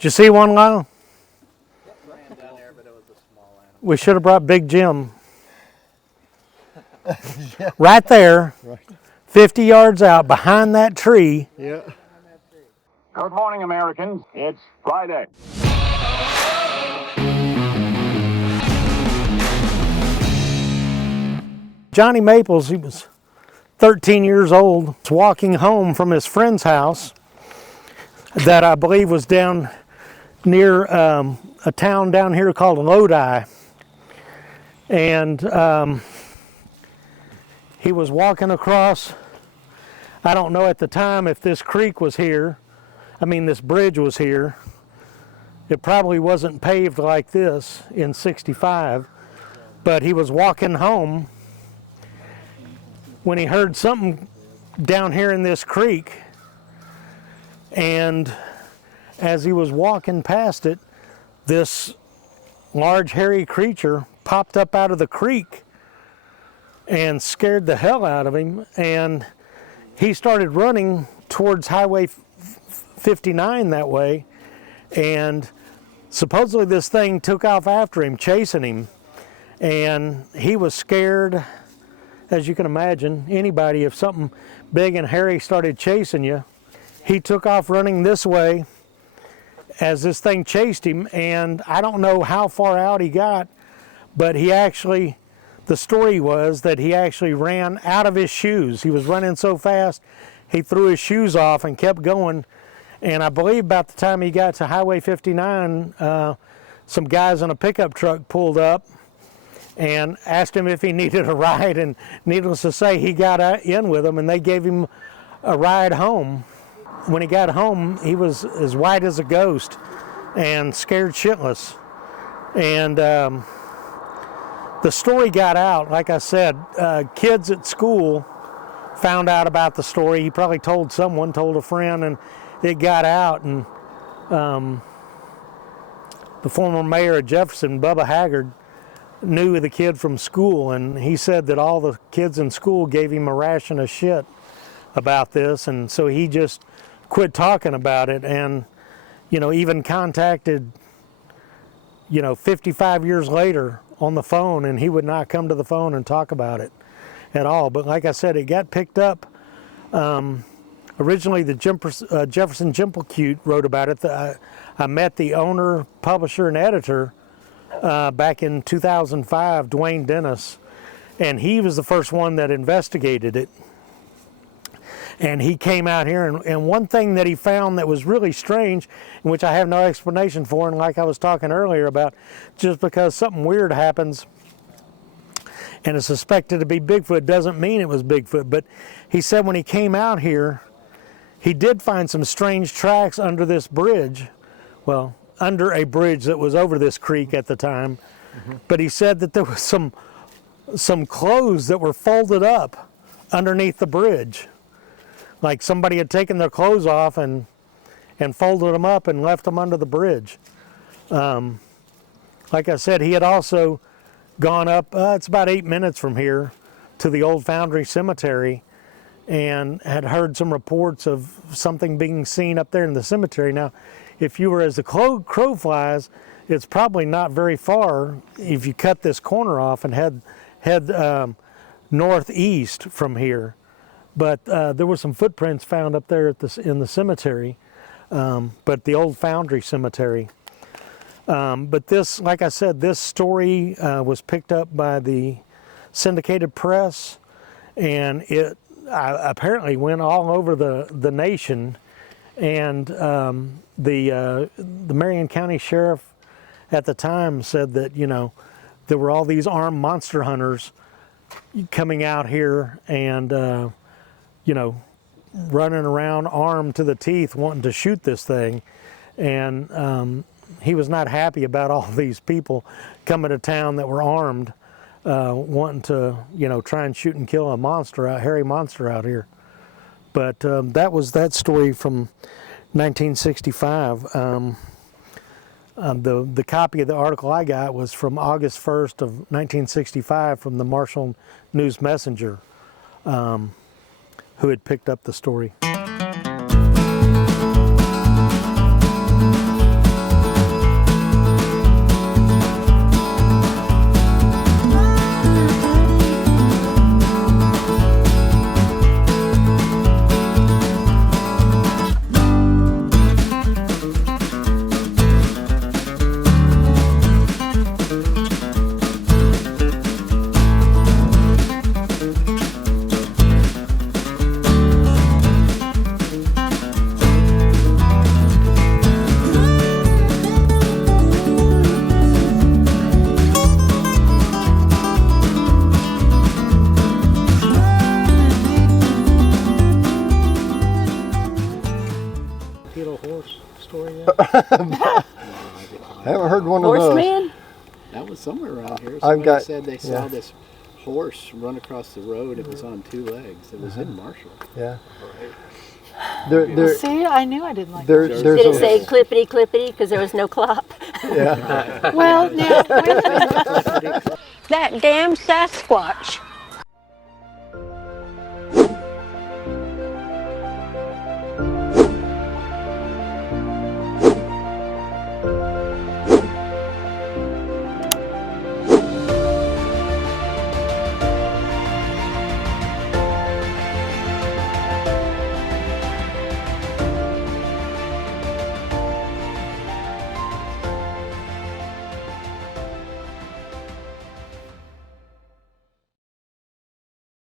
Did you see one, Lyle? Ran down there, but it was a small animal. We should have brought Big Jim. Right there, 50 yards out behind that tree. Yeah. Good morning, Americans. It's Friday. Johnny Maples, he was 13 years old, was walking home from his friend's house that I believe was down near a town down here called Lodi. And he was walking across, I don't know at the time if this creek was here, this bridge was here. It probably wasn't paved like this in '65, but he was walking home when he heard something down here in this creek. And as he was walking past it, this large hairy creature popped up out of the creek and scared the hell out of him. And he started running towards Highway 59 that way. And supposedly this thing took off after him, chasing him. And he was scared, as you can imagine, anybody, if something big and hairy started chasing you. He took off running this way as this thing chased him, and I don't know how far out he got, but the story was that he actually ran out of his shoes. He was running so fast, he threw his shoes off and kept going. And I believe about the time he got to Highway 59, some guys in a pickup truck pulled up and asked him if he needed a ride, and needless to say, he got in with them and they gave him a ride home. When he got home, he was as white as a ghost and scared shitless. And the story got out, like I said, kids at school found out about the story. He probably told a friend, and it got out. And the former mayor of Jefferson, Bubba Haggard, knew the kid from school, and he said that all the kids in school gave him a ration of shit about this, and so he just quit talking about it. And even contacted 55 years later on the phone, and he would not come to the phone and talk about it at all. But like I said, it got picked up. Originally the Jefferson Jimplecute wrote about it. I met the owner, publisher, and editor back in 2005, Dwayne Dennis, and he was the first one that investigated it. And he came out here, and one thing that he found that was really strange, and which I have no explanation for, and like I was talking earlier about, just because something weird happens and is suspected to be Bigfoot doesn't mean it was Bigfoot. But he said when he came out here, he did find some strange tracks under this bridge. Well, under a bridge that was over this creek at the time. Mm-hmm. But he said that there was some clothes that were folded up underneath the bridge. Like somebody had taken their clothes off and folded them up and left them under the bridge. Like I said, he had also gone up, it's about 8 minutes from here, to the old Foundry Cemetery, and had heard some reports of something being seen up there in the cemetery. Now, if you were as the crow flies, it's probably not very far if you cut this corner off and head northeast from here. But there were some footprints found up there in the cemetery, but the old Foundry Cemetery. But this, like I said, this story was picked up by the syndicated press, and it apparently went all over the nation. And the Marion County Sheriff at the time said that there were all these armed monster hunters coming out here and running around armed to the teeth wanting to shoot this thing. And he was not happy about all these people coming to town that were armed, wanting to try and shoot and kill a hairy monster out here. But that was that story from 1965. The copy of the article I got was from August 1st of 1965 from the Marshall News Messenger, who had picked up the story. I haven't heard one of those. Horseman? That was somewhere around here. I've Somebody got- said they saw yeah. this horse run across the road. It was on 2 legs. It was in Marshall. Yeah. There, See, I knew I didn't like there's Did it a, say clippity clippity because there was no clop? yeah. that. Well, now, wait a minute. That damn Sasquatch.